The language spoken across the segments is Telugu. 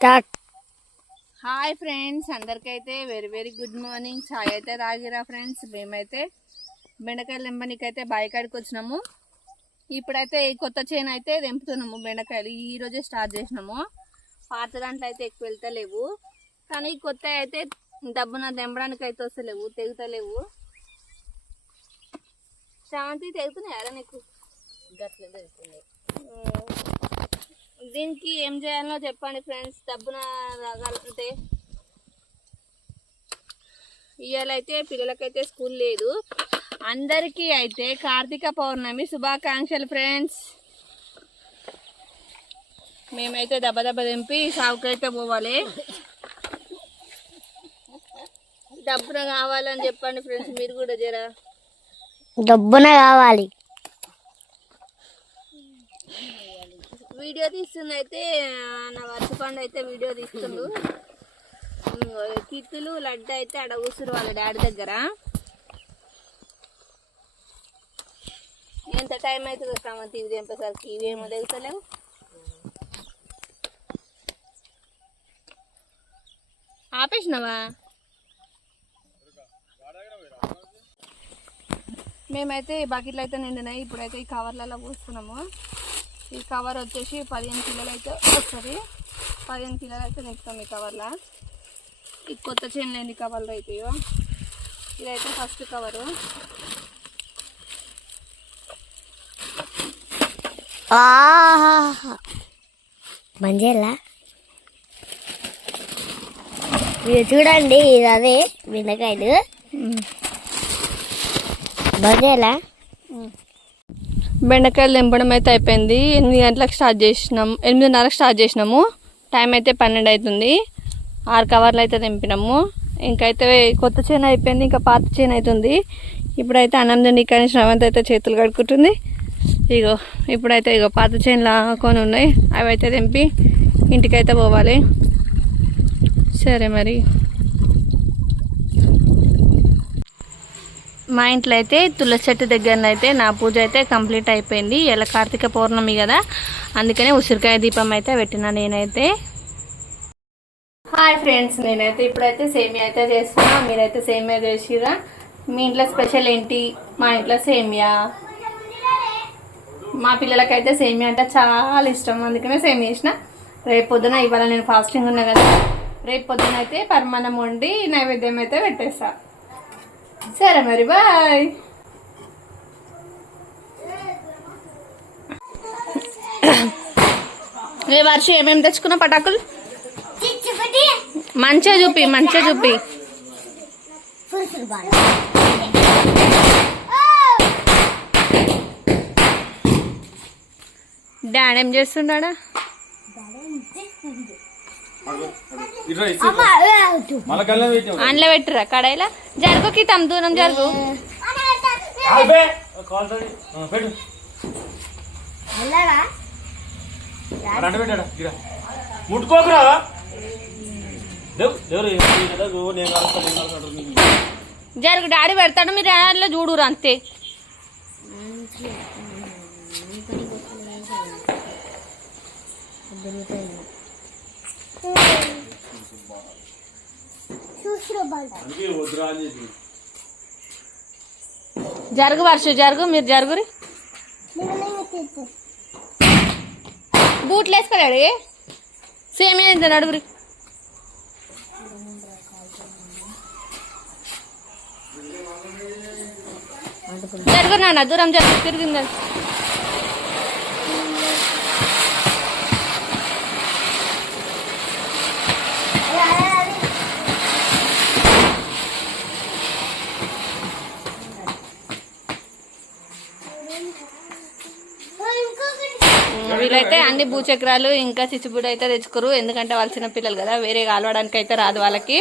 స్టార్ట్. హాయ్ ఫ్రెండ్స్ అందరికైతే వెరీ వెరీ గుడ్ మార్నింగ్ చాయ్ అయితే తాగిరా ఫ్రెండ్స్ మేమైతే బెండకాయలు తెంపనీకి అయితే బాయికాడికి వచ్చినాము. ఇప్పుడైతే ఈ కొత్త చేను అయితే తెంపుతున్నాము బెండకాయలు. ఈ రోజే స్టార్ట్ చేసినాము. పాత దాంట్లో అయితే ఎక్కువ వెళ్తలేవు. కానీ ఈ కొత్త అయితే డబ్బున తెంపడానికి అయితే వస్తలేవు తెగుతలేవు. శాంతి తెగుతున్నాయారా నీకు? ఉమ్. దీనికి ఏం చేయాలో చెప్పండి ఫ్రెండ్స్. డబ్బున రాగలిగితే ఇవాళ అయితే పిల్లలకైతే స్కూల్ లేదు. అందరికీ అయితే కార్తీక పౌర్ణమి శుభాకాంక్షలు ఫ్రెండ్స్. మేమైతే దెబ్బ దెబ్బ దింపి సాగుకైతే పోవాలి. డబ్బున కావాలని చెప్పండి ఫ్రెండ్స్. మీరు కూడా జరా. డబ్బున కావాలి. వీడియో తీస్తుంది అయితే నా వర్షపండు అయితే వీడియో తీస్తుండు. ఇంగో కిత్తులు లడ్డు అయితే అడ కూసురు వాళ్ళ డాడీ దగ్గర. ఎంత టైం అవుతుంది సామంతి ఇవి తెంపేసరికి ఇవేమో తెలుసలేవు ఆపేసినావా? మేమైతే ఈ బకెట్లు అయితే నిండినాయి ఇప్పుడైతే ఈ కవర్లలో పోస్తున్నాము ఈ కవర్ వచ్చేసి పదిహేను కిలోలు అయితే వస్తుంది. పదిహేను కిలోలు అయితే నింపుతాం ఈ కవర్లో ఈ కొత్త చేనులు ఎన్ని కవర్లు అవుతాయో ఇదైతే ఫస్ట్ కవరు మంజేలా? మీరు చూడండి ఇది అదే బెండకాయలు. మంజేలా? బెండకాయలు తెంపడం అయితే అయిపోయింది. ఎనిమిది గంటలకు స్టార్ట్ చేసినాం. ఎనిమిదిన్నరకు స్టార్ట్ చేసినాము. టైం అయితే పన్నెండు అవుతుంది ఆరు కవర్లు అయితే తెంపినాము. ఇంకైతే కొత్త చేను అయిపోయింది. ఇంకా పాత చేను అవుతుంది ఇప్పుడైతే అన్నం తిండి శ్రవంత్ అయితే చేతులు కడుక్కుంటుంది. ఇగో ఇప్పుడైతే ఇగో పాత చేనులు కొని ఉన్నాయి. అవి అయితే తెంపి ఇంటికైతే పోవాలి. సరే మరి. మా ఇంట్లో అయితే తులసి చెట్టు దగ్గర అయితే నా పూజ అయితే కంప్లీట్ అయిపోయింది. ఇలా కార్తీక పౌర్ణమి కదా. అందుకనే ఉసిరికాయ దీపం అయితే పెట్టిన నేనైతే. హాయ్ ఫ్రెండ్స్ నేనైతే ఇప్పుడైతే సేమియా అయితే చేస్తున్నా. మీరైతే సేమియా చేసిరా మీ ఇంట్లో స్పెషల్ ఏంటి? మా ఇంట్లో సేమియా. మా పిల్లలకైతే సేమియా అంటే చాలా ఇష్టం. అందుకనే సేమియా చేసిన. రేపు పొద్దున ఇవాళ నేను ఫాస్టింగ్ ఉన్నా కదా. రేపు పొద్దున అయితే పరమాన్నం వండి నైవేద్యం అయితే పెట్టేస్తా. సరే మరి బాయ్. ఏ వర్షం ఏమేమి తెచ్చుకున్నా పటాకులు? మంచిగా చూపి మంచిగా చూపి. డాడ్ ఏం చేస్తున్నాడా అండ్లో పెట్టురా కడాయిలా. జరుగుకి తమ దూరం జరుగు. ముట్టుకోకురా. జరుగు డాడీ పెడతాడు మీరు దాంట్లో. చూడురు అంతే జరుగు వర్ష జరుగు మీరు జరుగురి. బూట్లు వేసుకోలేడు. సేమ్ ఏంది నడుగురి. జరుగు నాన్న దూరం జరుగు తిరిగిందండి వీళ్ళైతే అన్ని భూచక్రాలు ఇంకా చిచ్చుబుడి అయితే తెచ్చుకోరు. ఎందుకంటే వాళ్ళ చిన్న పిల్లలు కదా వేరే కాలవడానికి అయితే రాదు వాళ్ళకి.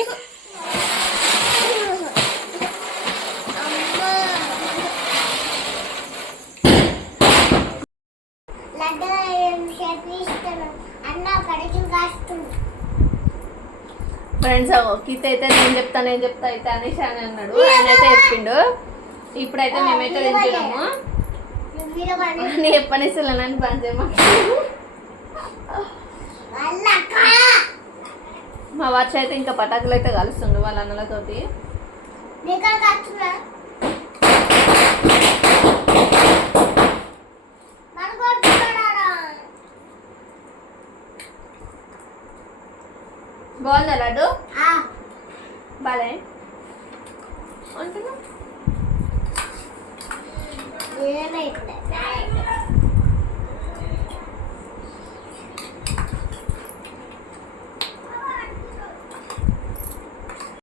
ఫ్రెండ్స్ గీత అయితే నేను చెప్తా నేను చెప్తా అయితే అనేసి అని అన్నాడు. ఆయన అయితే చెప్పిండు. ఇప్పుడైతే మేమైతే తింటున్నాము. పని చేయమా మా వర్ష అయితే ఇంకా పటాకులు అయితే కలుస్తుండు వాళ్ళ అన్నలతోటి. బాగుందా లడ్డు? బాలే. అంటున్నా വീണ ഇവിടെ.